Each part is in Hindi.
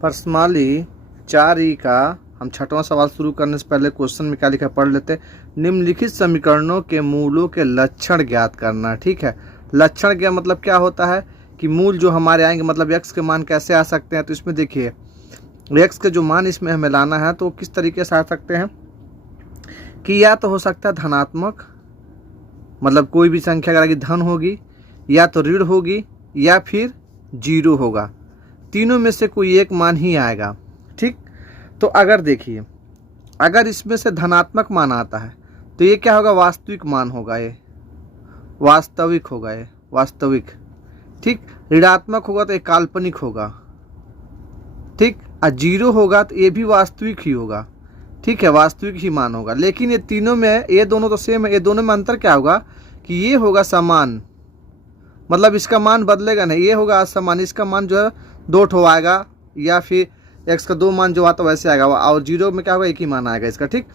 प्रश्नावली 4E का हम छठवां सवाल शुरू करने से पहले क्वेश्चन में क्या लिखा पढ़ लेते हैं। निम्नलिखित समीकरणों के मूलों के लक्षण ज्ञात करना। ठीक है, लक्षण क्या मतलब क्या होता है कि मूल जो हमारे आएंगे, मतलब x के मान कैसे आ सकते हैं। तो इसमें देखिए x के जो मान इसमें हमें लाना है तो किस तरीके से आ सकते हैं कि या तो हो सकता है धनात्मक, मतलब कोई भी संख्या अगर धन होगी, या तो ऋण होगी, या फिर जीरो होगा। तीनों में से कोई एक मान ही आएगा। ठीक, तो अगर देखिए अगर इसमें से धनात्मक मान आता है तो ये क्या होगा, वास्तविक मान होगा, ये वास्तविक होगा, ये वास्तविक। ठीक, ऋणात्मक होगा तो ये काल्पनिक होगा। ठीक, और जीरो होगा तो ये भी वास्तविक ही होगा। ठीक है, वास्तविक ही मान होगा। लेकिन ये तीनों में, ये दोनों तो सेम है, ये दोनों में अंतर क्या होगा कि ये होगा समान, मतलब इसका मान बदलेगा नहीं, ये होगा असमान, इसका मान जो है 2 ठो आएगा, या फिर x का 2 मान जो आता वैसे आएगा, और जीरो में क्या होगा, एक ही मान आएगा इसका। ठीक,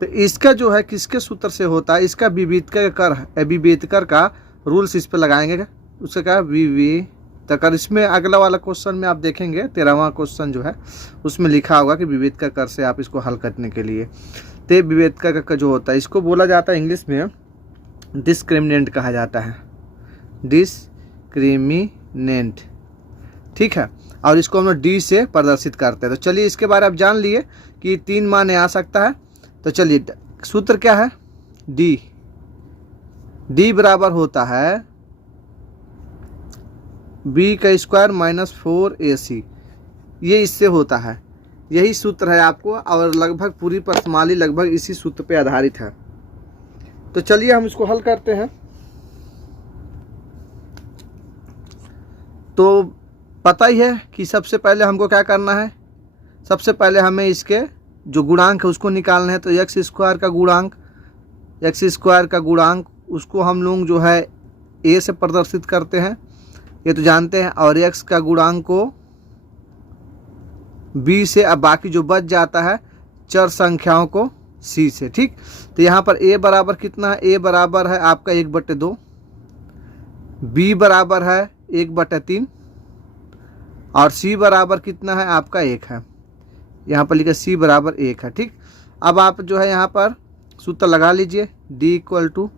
तो इसका जो है किसके सूत्र से होता है, इसका विभेदकर का रूल्स इस पर लगाएंगे। उसका क्या विभेदकर, इसमें अगला वाला क्वेश्चन में आप देखेंगे 13वां क्वेश्चन जो है उसमें लिखा होगा कि विभेदकर से आप इसको हल करने के लिए, तो विभेदकर का जो होता है इसको बोला जाता है इंग्लिश में डिस्क्रिमिनेंट कहा जाता है, डिस्क्रिमिनेंट। ठीक है, और इसको हम लोग डी से प्रदर्शित करते हैं। तो चलिए इसके बारे में आप जान लिए कि 3 मान आ सकता है। तो चलिए सूत्र क्या है, डी बराबर होता है बी का स्क्वायर माइनस 4AC, ये इससे होता है, यही सूत्र है आपको, और लगभग पूरी प्रश्नावली लगभग इसी सूत्र पे आधारित है। तो चलिए हम इसको हल करते हैं। तो पता ही है कि सबसे पहले हमको क्या करना है, सबसे पहले हमें इसके जो गुणांक है उसको निकालना है। तो एक्स स्क्वायर का गुणांक उसको हम लोग जो है ए से प्रदर्शित करते हैं, ये तो जानते हैं, और एक्स का गुणांक को बी से, अब बाकी जो बच जाता है चर संख्याओं को सी से। ठीक, तो यहाँ पर ए बराबर कितना है, ए बराबर है आपका 1/2, बी बराबर है 1/3, और सी बराबर कितना है आपका 1 है, यहाँ पर लिखा सी बराबर 1 है। ठीक, अब आप जो है यहाँ पर सूत्र लगा लीजिए, D equal to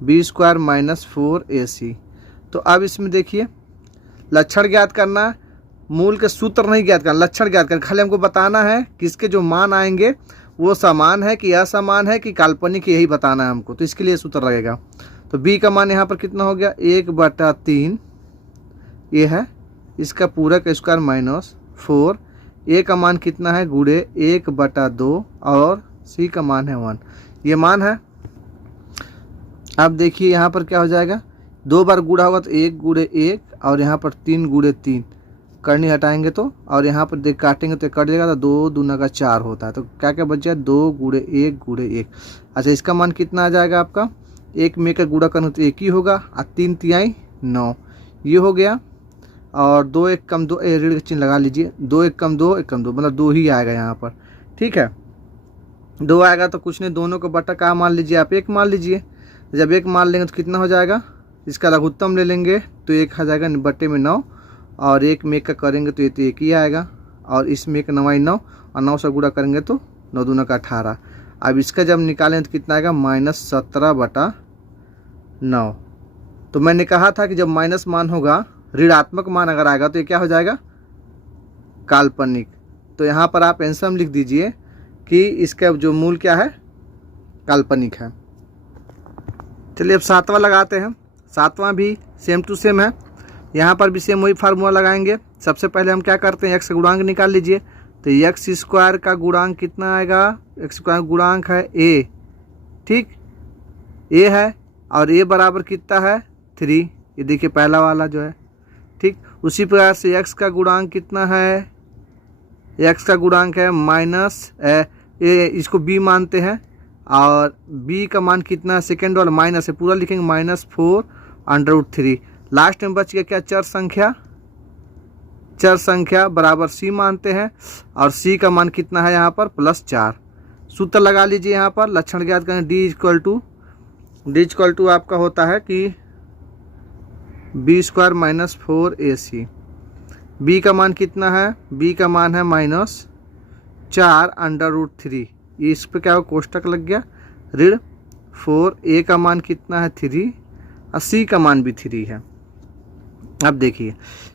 B square minus 4AC। तो अब इसमें देखिए लक्षण ज्ञात करना, मूल के सूत्र नहीं ज्ञात करना, लक्षण ज्ञात करना, खाली हमको बताना है कि इसके जो मान आएंगे वो समान है कि असमान है कि काल्पनिक, यही बताना है हमको। तो इसके लिए सूत्र लगेगा। तो बी का मान यहाँ पर कितना हो गया, 1/3 ये है, इसका पूरा का स्क्वायर माइनस 4, ए का मान कितना है गुणे 1/2, और सी का मान है 1, ये मान है। अब देखिए यहाँ पर क्या हो जाएगा, 2 बार गुणा होगा तो 1 × 1, और यहाँ पर 3 × 3 करनी हटाएंगे तो, और यहाँ पर देख काटेंगे तो कट जाएगा, तो 2 दूना का 4 होता है। तो क्या क्या बच जाए, 2 × 1 × 1। अच्छा, इसका मान कितना आ जाएगा आपका, 1 में का गुणा करना तो 1 ही होगा, और 3 × 9 ये हो गया, और 2 1 कम 2, ऋण का चिन्ह लगा लीजिए, 2 1 कम 2 1 कम 2, मतलब 2 ही आएगा यहाँ पर। ठीक है, 2 आएगा तो कुछ नहीं, दोनों का बटा क्या मान लीजिए आप, 1 मान लीजिए। जब 1 मान लेंगे तो कितना हो जाएगा, इसका लघुत्तम ले लेंगे तो 1 आ जाएगा बटे में 9, और 1 में 1 का करेंगे तो ये तो 1 ही आएगा, और इसमें 1 9 9, और 9 से गुणा करेंगे तो 9 दूना का 18। अब इसका जब निकालें तो कितना आएगा, -17/9। तो मैंने कहा था कि जब माइनस मान होगा, ऋणात्मक मान अगर आएगा तो ये क्या हो जाएगा, काल्पनिक। तो यहाँ पर आप आंसर में लिख दीजिए कि इसका जो मूल क्या है, काल्पनिक है। चलिए अब 7वां लगाते हैं। 7वां भी सेम टू सेम है, यहाँ पर भी सेम वही फार्मूला लगाएंगे। सबसे पहले हम क्या करते हैं, एक्स का गुणांक निकाल लीजिए। तो एक्स स्क्वायर का गुणांक कितना आएगा, एक्स स्क्वायर गुणांक है ए। ठीक, ए है, और ए बराबर कितना है 3, ये देखिए पहला वाला जो है। ठीक, उसी प्रकार से एक्स का गुणांक कितना है, एक्स का गुणांक है माइनस ए, इसको बी मानते हैं, और बी का मान कितना है, सेकेंड वाला माइनस है, पूरा लिखेंगे -4√3। लास्ट में बच गया क्या, चर संख्या बराबर सी मानते हैं, और सी का मान कितना है यहाँ पर +4। सूत्र लगा लीजिए यहाँ पर, लक्षण ज्ञात करें, डी इक्वल टू आपका होता है कि B square minus 4AC। b का मान कितना है, b का मान है -4√3। इस पे क्या हो, कोष्टक लग गया, ऋण 4, a का मान कितना है 3 और c का मान भी 3 है। अब देखिए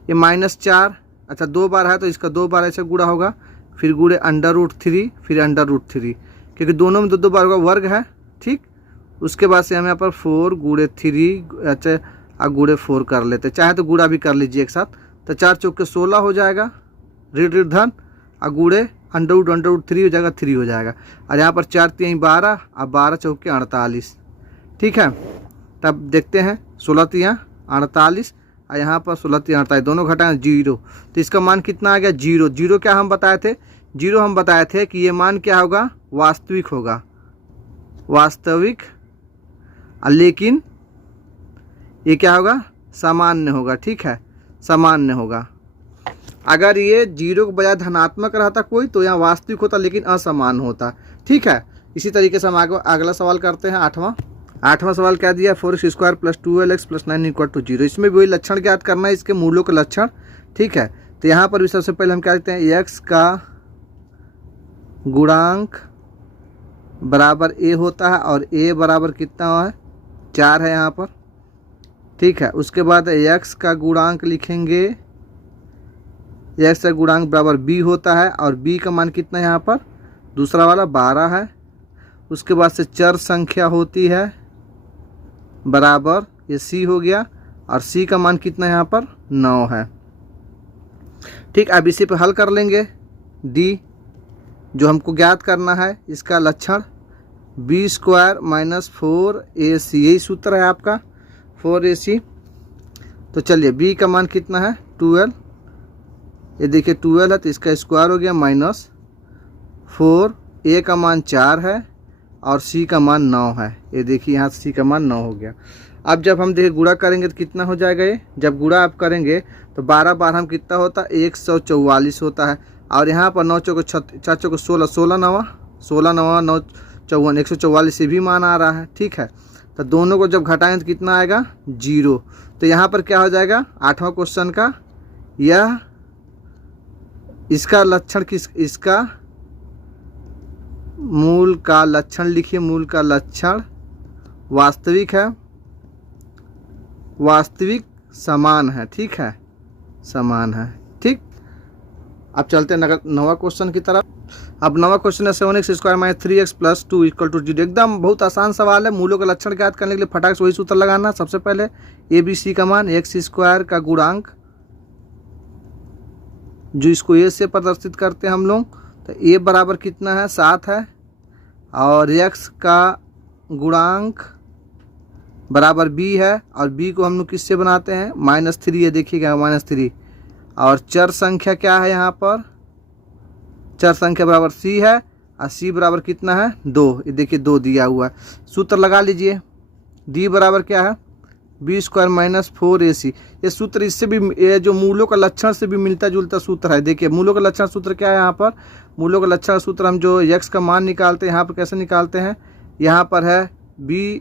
ये -4, अच्छा 2 बार है तो इसका 2 बार ऐसे गुणा होगा, फिर गुणे √3, फिर √3, क्योंकि दोनों में 2 बार होगा, वर्ग है, ठीक। उसके बाद से हम यहाँ पर 4 गुणे 3, अच्छा और गुणे 4 कर लेते, चाहे तो गुणा भी कर लीजिए एक साथ, तो 4 चौके 16 हो जाएगा, ऋण धन, और गुणे √3 हो जाएगा, 3 हो जाएगा, और यहाँ पर 4 3 12 और 12 चौके 48, ठीक है। तब देखते हैं 16 3 48 और यहाँ पर 16 3 48, दोनों घटाएं 0, तो इसका मान कितना आ गया 0। 0 क्या हम बताए थे, 0 हम बताए थे कि ये मान क्या होगा, वास्तविक होगा, वास्तविक, लेकिन ये क्या होगा, सामान्य होगा, ठीक है, सामान्य होगा। अगर ये 0 के बजाय धनात्मक रहता कोई तो यहाँ वास्तविक होता लेकिन असमान होता, ठीक है। इसी तरीके से हम आगे अगला सवाल करते हैं। आठवां सवाल क्या दिया, 4x² + 12x + 9 = 0। इसमें भी वही लक्षण ज्ञात करना है, इसके मूलों का लक्षण, ठीक है। तो यहाँ पर भी सबसे पहले हम क्या लिखते हैं, x का गुणांक बराबर a होता है और a बराबर कितना है 4 है यहाँ पर, ठीक है। उसके बाद x का गुणांक लिखेंगे, x का गुणांक बराबर b होता है और b का मान कितना है यहाँ पर, दूसरा वाला 12 है। उसके बाद से चर संख्या होती है बराबर, ये c हो गया, और c का मान कितना है यहाँ पर 9 है, ठीक। अब इसी पे हल कर लेंगे। d जो हमको ज्ञात करना है, इसका लक्षण b² - 4ac, यही सूत्र है आपका 4ac। तो चलिए b का मान कितना है 12, ये देखिए 12 है तो इसका स्क्वायर हो गया -4, a का मान 4 है और c का मान 9 है, ये देखिए यहाँ c का मान 9 हो गया। अब जब हम देखिए गुणा करेंगे तो कितना हो जाएगा, ये जब गुणा आप करेंगे तो 12 बार हम कितना होता है 144 होता है, और यहाँ पर 9 चौके 4 चौके 16, 16 9 9 54, 144 से भी मान आ रहा है, ठीक है। तो दोनों को जब घटाएं तो कितना आएगा 0। तो यहाँ पर क्या हो जाएगा, 8वां क्वेश्चन का यह, इसका लक्षण किस, इसका मूल का लक्षण लिखिए, मूल का लक्षण वास्तविक है, वास्तविक समान है, ठीक है, समान है, ठीक। अब चलते हैं 9वां क्वेश्चन की तरफ। अब 9वां क्वेश्चन है 7x² - 3x + 2 = 0। एकदम बहुत आसान सवाल है। मूलों का लक्षण ज्ञात करने के लिए फटाक से वही सूत्र लगाना। सबसे पहले ABC का मान, x² का गुणांक, जो इसको a से प्रदर्शित करते हैं हम लोग, तो a बराबर कितना है 7 है, और x का गुणांक बराबर b है, और b को हम लोग किससे बनाते हैं -3, ये देखिएगा -3, और चर संख्या क्या है यहाँ पर, चर संख्या बराबर c है, और c बराबर कितना है 2, ये देखिए 2 दिया हुआ है। सूत्र लगा लीजिए, d बराबर क्या है b² - 4ac। ये सूत्र इससे भी, ये जो मूलों का लक्षण से भी मिलता जुलता सूत्र है। देखिए मूलों का लक्षण सूत्र क्या है, यहाँ पर मूलों का लक्षण सूत्र हम जो x का मान निकालते हैं यहाँ पर कैसे निकालते हैं, यहाँ पर है b,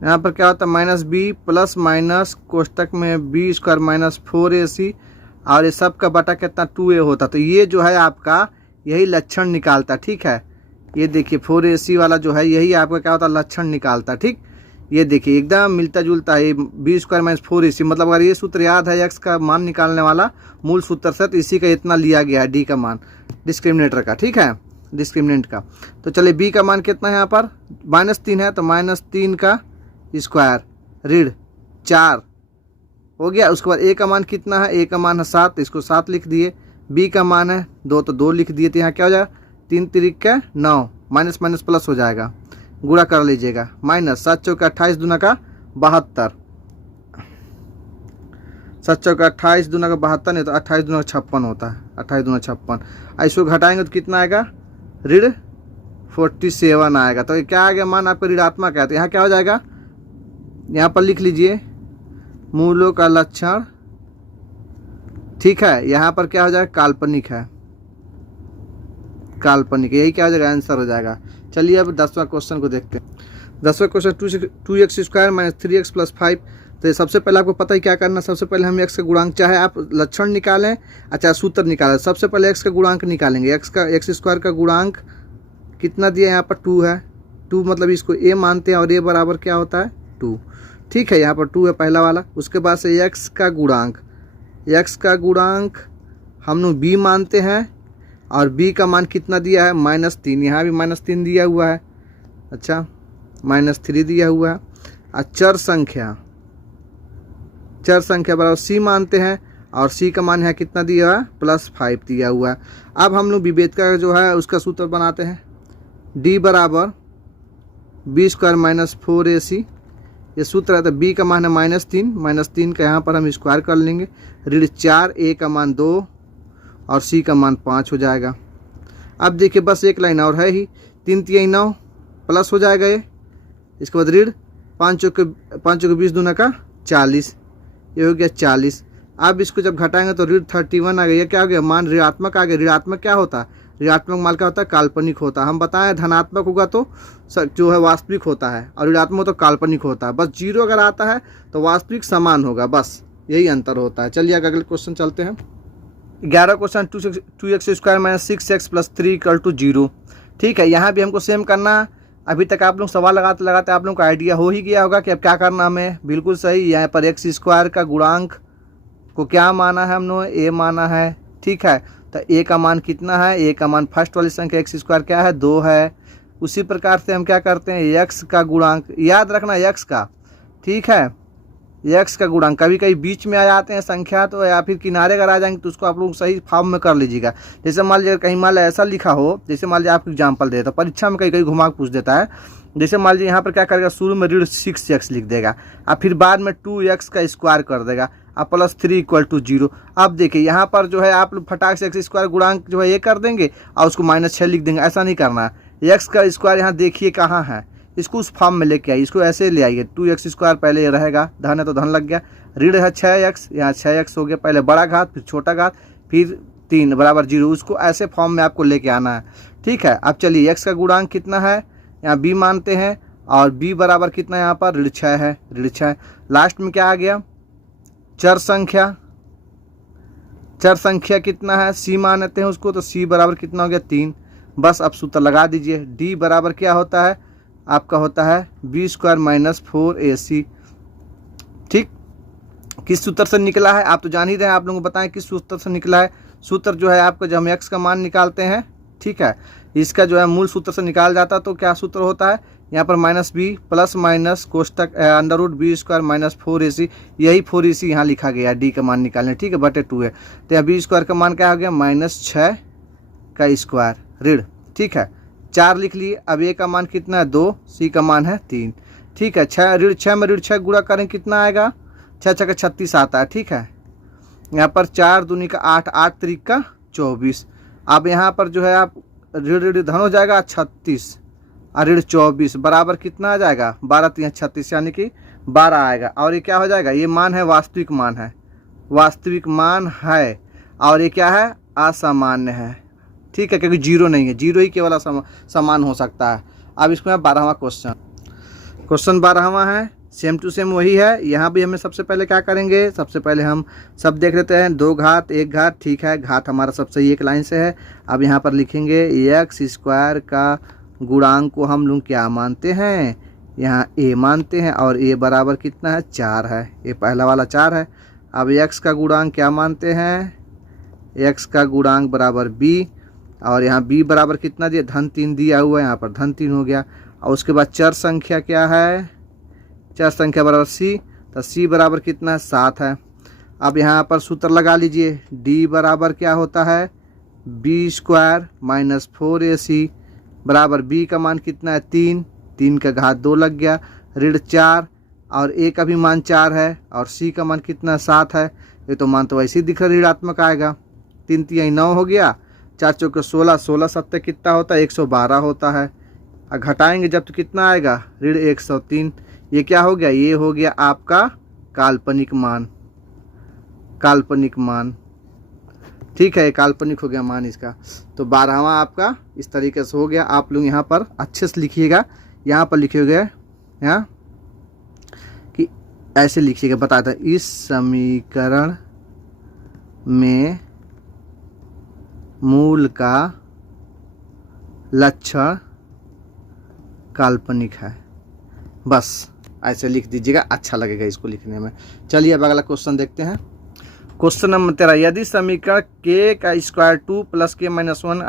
यहाँ पर क्या होता है -b + कोष्टक में b² - 4ac, और ये सब का बटा कितना 2a होता। तो ये जो है आपका यही लक्षण निकालता, ठीक है। ये देखिए 4ac वाला जो है यही आपका क्या होता है लक्षण निकालता, ठीक। ये देखिए एकदम मिलता जुलता है, b² - 4ac, मतलब अगर ये सूत्र याद है x का मान निकालने वाला मूल सूत्र से, तो इसी का इतना लिया गया है d का मान, डिस्क्रिमिनेटर का, ठीक है, डिस्क्रिमिनेंट का। तो चलिए b का मान कितना है यहाँ पर -3 है, तो -3 का स्क्वायर ऋण 4 हो गया। उसके बाद a का मान कितना है, a का मान है 7, तो इसको 7 लिख दिए। b का मान है 2, तो 2 लिख दिए। तो यहाँ क्या हो जाएगा 3 3 का 9, माइनस माइनस प्लस हो जाएगा, गुणा कर लीजिएगा, -7 चौके 28 दूना का 72, 7 चौके 28 दूना का 72, नहीं तो 28 दूना का 56 होता है, 28 दूना 56। इसको घटाएंगे तो कितना आएगा ऋण 47 आएगा। तो क्या आ गया मान आपका ऋणात्मक है। तो यहाँ क्या हो जाएगा, यहाँ पर लिख लीजिए मूलों का लक्षण, ठीक है। यहाँ पर क्या हो जाएगा काल्पनिक है, काल्पनिक, यही क्या हो जाएगा आंसर हो जाएगा। चलिए अब 10वां क्वेश्चन को देखते हैं। 10वां क्वेश्चन 2x² - 3x + 5 तो सबसे पहले आपको पता ही क्या करना, सबसे पहले हम x का गुणांक, चाहे आप लक्षण निकालें अच्छा सूत्र निकालें, सबसे पहले x का गुणांक निकालेंगे। एक्स स्क्वायर का गुणांक कितना दिया यहाँ पर 2 है, 2 मतलब इसको a मानते हैं और a बराबर क्या होता है 2, ठीक है। यहाँ पर 2 है पहला वाला। उसके बाद से x का गुणांक हम लोग b मानते हैं और b का मान कितना दिया है -3, यहाँ भी -3 दिया हुआ है, अच्छा -3 दिया हुआ है। और चर संख्या बराबर c मानते हैं और c का मान है कितना दिया है +5 दिया हुआ है। अब हम लोग विभेद का जो है उसका सूत्र बनाते हैं, d बराबर b² - 4ac, ये सूत्र है। तो b का मान है -3 का यहाँ पर हम स्क्वायर कर लेंगे, ऋण 4, a का मान 2 और c का मान 5 हो जाएगा। अब देखिए बस एक लाइन और है ही, 3 × 9 प्लस हो जाएगा ये, इसके बाद ऋण 5 × 20 दूना का 40, ये हो गया 40। अब इसको जब घटाएंगे तो ऋण 31 आ गया, ये क्या हो गया मान ऋणात्मक आ गया। ऋणात्मक क्या होता है, ऋणात्मक मान क्या होता है काल्पनिक होता है। हम बताएं धनात्मक होगा तो जो है वास्तविक होता है और ऋणात्मक तो काल्पनिक होता है। बस 0 अगर आता है तो वास्तविक समान होगा, बस यही अंतर होता है। चलिए अगले क्वेश्चन चलते हैं। 11 क्वेश्चन, 2x² - 6x + 3 = 0, ठीक है। यहाँ भी हमको सेम करना। अभी तक आप लोग सवाल लगाते लगाते आप लोगों को आइडिया हो ही गया होगा कि अब क्या करना हमें, बिल्कुल सही। यहाँ पर x² का गुणांक को क्या माना है हम लोग a माना है, ठीक है। तो a का मान कितना है, a का मान फर्स्ट वाली संख्या x² क्या है 2 है। उसी प्रकार से हम क्या करते हैं x का गुणांक, याद रखना x का, ठीक है, x का गुणांक कभी कभी बीच में आ जाते हैं संख्या तो, या फिर किनारे अगर आ जाएंगे तो उसको आप लोग सही फॉर्म में कर लीजिएगा। जैसे मान लीजिए कहीं मान लीजिए ऐसा लिखा हो, जैसे मान लीजिए आपको एग्जाम्पल दे तो परीक्षा में कहीं कहीं घुमा पूछ देता है। जैसे मान लीजिए यहाँ पर क्या करेगा, शुरू में ऋण 6x लिख देगा और फिर बाद में 2x का स्क्वायर कर देगा और +3 = 0। अब देखिए यहाँ पर जो है आप लोग फटाक से x² गुणांक जो है ये कर देंगे और उसको -6 लिख देंगे, ऐसा नहीं करना है। x का स्क्वायर यहाँ देखिए कहाँ है, इसको उस फॉर्म में लेके आइए, इसको ऐसे ले आइए। 2x² पहले ये रहेगा, धन है तो धन लग गया, ऋण है 6x, यहाँ 6x हो गया, पहले बड़ा घात फिर छोटा घात फिर 3 बराबर 0, उसको ऐसे फॉर्म में आपको लेके आना है, ठीक है। अब चलिए x का गुणांक कितना है, यहाँ b मानते हैं और b बराबर कितना यहाँ पर ऋण 6 है, ऋण 6। लास्ट में क्या आ गया चर संख्या कितना है c मानते हैं उसको, तो c बराबर कितना हो गया 3। बस अब सूत्र लगा दीजिए, d बराबर क्या होता है आपका होता है b² - 4ac, ठीक। किस सूत्र से निकला है आप तो जान ही रहे हैं, आप लोगों को बताएं किस सूत्र से निकला है। सूत्र जो है आपका जब हम x का मान निकालते हैं, ठीक है, इसका जो है मूल सूत्र से निकाल जाता है तो क्या सूत्र होता है यहाँ पर -b + कोष्टक √b² - 4ac, यही 4ac यहाँ लिखा गया d का मान निकालने, ठीक है, बटे 2 है। तो यहाँ b² का मान क्या हो गया -6 का स्क्वायर ऋण, ठीक है, 4 लिख लिए। अब a का मान कितना है 2, c का मान है 3, ठीक है। 6 ऋण 6 में ऋण 6 गुणा करें कितना आएगा 6 × 36 आता है, ठीक है। यहाँ पर 4 दूनी का 8, 8 3 का 24। अब यहाँ पर जो है आप ऋण धन हो जाएगा 36 और ऋण 24 बराबर कितना आ जाएगा 12 3 36, यानी कि 12 आएगा। और ये क्या हो जाएगा, ये मान है वास्तविक मान है, वास्तविक मान है, और ये क्या है असामान्य है, ठीक है, क्योंकि 0 नहीं है, 0 ही केवल समान हो सकता है। अब इसमें 12वां क्वेश्चन 12वां है, सेम टू सेम वही है। यहाँ भी हमें सबसे पहले क्या करेंगे, सबसे पहले हम सब देख लेते हैं, 2 घात 1 घात, ठीक है, घात हमारा सब सही एक लाइन से है। अब यहाँ पर लिखेंगे x² का गुणांक को हम लोग क्या मानते हैं, यहाँ a मानते हैं और a बराबर कितना है 4 है, ये पहला वाला 4 है। अब x का गुणांक क्या मानते हैं, x का गुणांक बराबर b, और यहाँ b बराबर कितना दिया धन 3 दिया हुआ है, यहाँ पर धन 3 हो गया। और उसके बाद चर संख्या क्या है, चर संख्या बराबर c, तो c बराबर कितना है 7 है। अब यहाँ पर सूत्र लगा लीजिए, d बराबर क्या होता है b² - 4ac बराबर b का मान कितना है 3, 3 का घात 2 लग गया, ऋण 4 और a का भी मान 4 है और c का मान कितना 7 है। ये तो मान तो वैसे ही दिख रहा ऋणात्मक आएगा, 3 3 9 हो गया, 4 4 16, 16 7 कितना होता है 112 होता है। और घटाएंगे जब तो कितना आएगा ऋण 103। ये क्या हो गया, ये हो गया आपका काल्पनिक मान, ठीक है, काल्पनिक हो गया मान इसका। तो 12वां आपका इस तरीके से हो गया। आप लोग यहाँ पर अच्छे से लिखिएगा, यहाँ पर लिखे गए यहाँ कि ऐसे लिखिएगा, बताता है इस समीकरण में मूल का लक्षण काल्पनिक है। बस ऐसे लिख दीजिएगा, अच्छा लगेगा इसको लिखने में। चलिए अब अगला क्वेश्चन देखते हैं। क्वेश्चन नंबर 13, यदि समीकरण k का square 2 plus k minus 1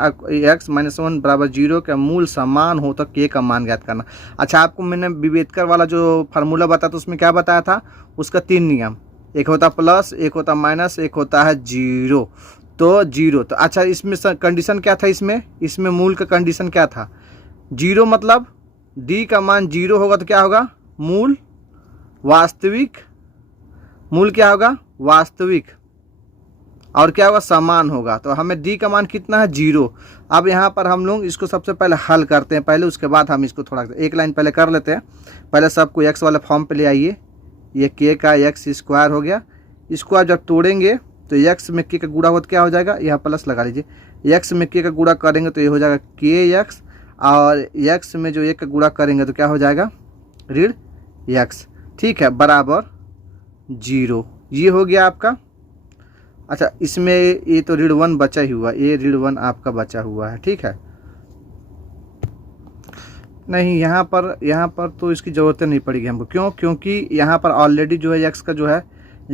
x minus 1 बराबर 0 का मूल समान हो तो k का मान ज्ञात करना। अच्छा, आपको मैंने विभेदकर वाला जो फार्मूला बताया था उसमें क्या बताया था, उसका 3 नियम, एक होता प्लस, एक होता माइनस, एक होता है जीरो। तो जीरो, तो अच्छा इसमें कंडीशन क्या था, इसमें मूल का कंडीशन क्या था, जीरो, मतलब d का मान जीरो होगा तो क्या होगा, मूल वास्तविक, मूल क्या होगा, वास्तविक, और क्या होगा, समान होगा। तो हमें d का मान कितना है, जीरो। अब यहाँ पर हम लोग इसको सबसे पहले हल करते हैं पहले, उसके बाद हम इसको थोड़ा एक लाइन पहले कर लेते हैं। पहले सबको x वाले फॉर्म पे ले आइए। ये k का x स्क्वायर हो गया, इसको आप जब तोड़ेंगे तो x में k का गुणा होता क्या हो जाएगा, यहाँ प्लस लगा लीजिए, x में k का गुणा करेंगे तो ये हो जाएगा kx, और x में जो 1 का गुणा करेंगे तो क्या हो जाएगा, ऋण x, ठीक है, बराबर 0। ये हो गया आपका। अच्छा, इसमें ये तो ऋण 1 बचा ही हुआ, ये ऋण 1 आपका बचा हुआ है, ठीक है। नहीं, यहाँ पर तो इसकी ज़रूरत नहीं पड़ेगी हमको, क्यों, क्योंकि यहाँ पर ऑलरेडी जो है x का जो है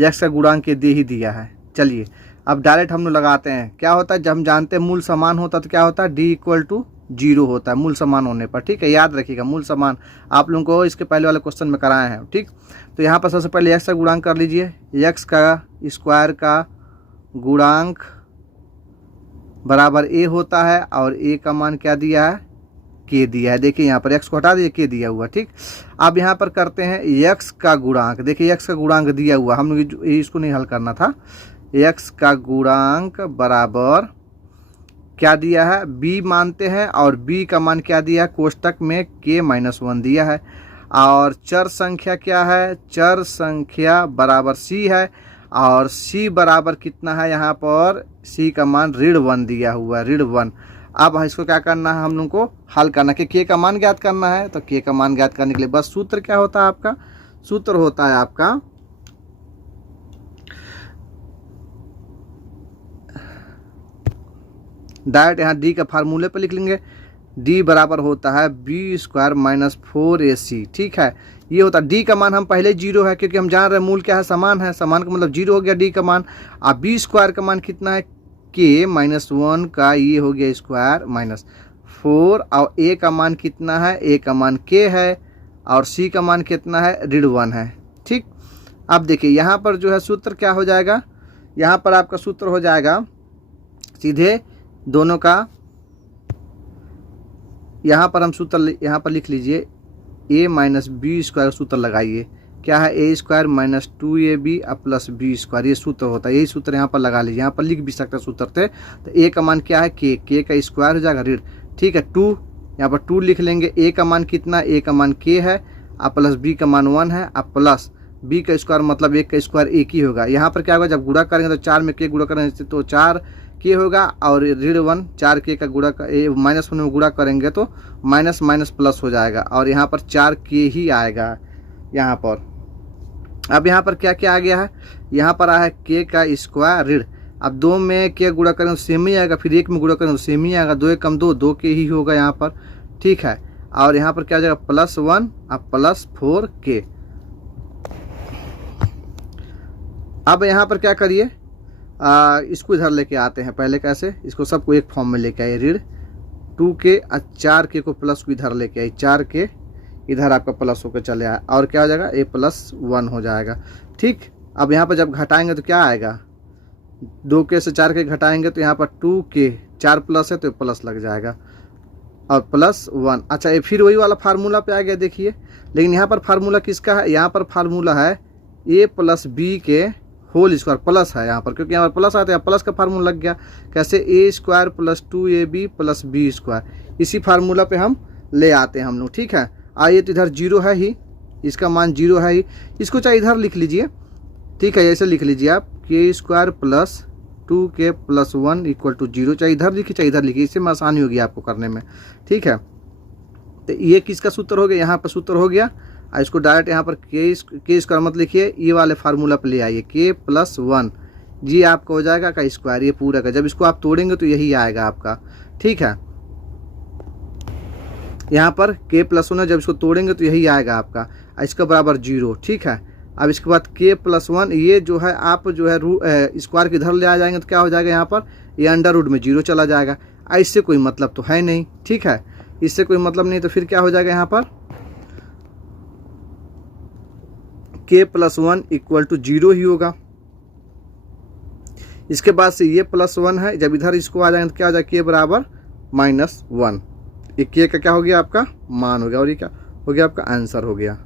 x का गुणांक दे ही दिया है। चलिए अब डायरेक्ट हम लोग लगाते हैं। क्या होता है, जब हम जानते हैं मूल समान होता है तो क्या होता है, d = 0 होता है मूल समान होने पर, ठीक है, याद रखिएगा। मूल समान आप लोगों को इसके पहले वाले क्वेश्चन में कराए हैं, ठीक। तो यहाँ पर सबसे पहले x का गुणांक कर लीजिए, x का स्क्वायर का गुणांक बराबर a होता है, और a का मान क्या दिया है, k दिया है। देखिए यहाँ पर x को हटा दीजिए, k दिया हुआ, ठीक। अब यहाँ पर करते हैं x का गुणांक। देखिए x का गुणांक दिया हुआ, हम लोग इसको नहीं हल करना था। x का गुणांक बराबर क्या दिया है, b मानते हैं, और b का मान क्या दिया है, कोष्टक में k-1 दिया है। और चर संख्या क्या है, चर संख्या बराबर c है, और c बराबर कितना है, यहाँ पर c का मान ऋण 1 दिया हुआ है, ऋण 1। अब इसको क्या करना है, हम लोग को हल करना है कि k का मान ज्ञात करना है। तो k का मान ज्ञात करने के लिए बस सूत्र क्या होता है आपका, सूत्र होता है आपका डायरेक्ट, यहाँ d का फार्मूले पे लिख लेंगे, d बराबर होता है b² - 4ac, ठीक है। ये होता है d का मान हम पहले 0 है, क्योंकि हम जान रहे हैं मूल क्या है, समान है, समान का मतलब 0 हो गया d का मान। अब b² का मान कितना है, k-1 का ये हो गया स्क्वायर माइनस 4, और a का मान कितना है, a का मान k है, और c का मान कितना है, ऋण 1 है, ठीक। अब देखिए यहाँ पर जो है सूत्र क्या हो जाएगा, यहाँ पर आपका सूत्र हो जाएगा सीधे दोनों का, यहाँ पर हम सूत्र यहाँ पर लिख लीजिए, a - b² सूत्र लगाइए, क्या है, a² - 2ab + b², ये सूत्र होता है, यही सूत्र यहाँ पर लगा लीजिए। यहाँ पर लिख भी सकते सूत्र थे। तो a का मान क्या है, k का स्क्वायर हो जाएगा ऋण, ठीक है, 2, यहाँ पर 2 लिख लेंगे। a का मान कितना, a का मान k है, प्लस b का मान 1 है, प्लस b का स्क्वायर मतलब 1 का स्क्वायर 1 ही होगा। यहाँ पर क्या होगा, जब गुणा करेंगे तो 4 में k गुणा करेंगे तो 4 k होगा, और ऋण 1 4k का गुणा -1 में गुणा करेंगे तो माइनस माइनस प्लस हो जाएगा, और यहाँ पर 4k ही आएगा यहाँ पर। अब यहाँ पर क्या क्या आ गया है, यहाँ पर आया है k का स्क्वायर ऋण, अब 2 में k गुणा करें तो सेम ही आएगा, फिर 1 में गुणा करें तो सेम ही आएगा, 2 कम 2 2k ही होगा यहाँ पर, ठीक है। और यहाँ पर क्या हो जाएगा, +1 अब प्लस 4k। अब यहाँ पर क्या करिए, इसको इधर लेके आते हैं पहले, कैसे, इसको सबको एक फॉर्म में लेके आइए, ऋण 2k 4k को प्लस को इधर लेके आइए, 4k इधर आपका प्लस होकर चले आए, और क्या हो जाएगा, a+1 हो जाएगा, ठीक। अब यहाँ पर जब घटाएंगे तो क्या आएगा, 2k से 4k घटाएंगे तो यहाँ पर 2k, 4 प्लस है तो प्लस लग जाएगा, और +1। अच्छा, ये फिर वही वाला फार्मूला पे आ गया, देखिए, लेकिन यहाँ पर फार्मूला किसका है, यहाँ पर फार्मूला है a + b के होल स्क्वायर, प्लस है यहाँ पर, क्योंकि यहाँ पर प्लस आता है, प्लस का फार्मूला लग गया, कैसे, a² + 2ab + b², इसी फार्मूला पे हम ले आते हैं हम लोग, ठीक है। आइए, तो इधर 0 है ही, इसका मान 0 है ही, इसको चाहे इधर लिख लीजिए, ठीक है, ऐसे लिख लीजिए आप, k² + 2k + 1 = 0, चाहे इधर लिखिए चाहे इधर लिखिए, इससे में आसानी होगी आपको करने में, ठीक है। तो ये किसका सूत्र हो गया, यहाँ पर सूत्र हो गया, इसको डायरेक्ट यहाँ पर के स्क्वायर मत लिखिए, ये वाले फार्मूला पे ले आइए, k+1 जी आपका हो जाएगा का स्क्वायर, ये पूरा का। जब इसको आप तोड़ेंगे तो यही आएगा आपका, ठीक है। यहाँ पर k+1 है, जब इसको तोड़ेंगे तो यही आएगा आपका, इसका बराबर 0, ठीक है। अब इसके बाद k+1 ये जो है आप जो है स्क्वायर के इधर ले आ जाएंगे तो क्या हो जाएगा, यहाँ पर ये अंडर रूट में 0 चला जाएगा। इससे कोई मतलब तो है नहीं, ठीक है, इससे कोई मतलब नहीं, तो फिर क्या हो जाएगा यहाँ पर k+1 = 0 ही होगा। इसके बाद से ये +1 है, जब इधर इसको आ जाएंगे तो क्या हो जाएगा, k बराबर -1, ये k का क्या हो गया आपका मान हो गया, और ये क्या हो गया आपका आंसर हो गया।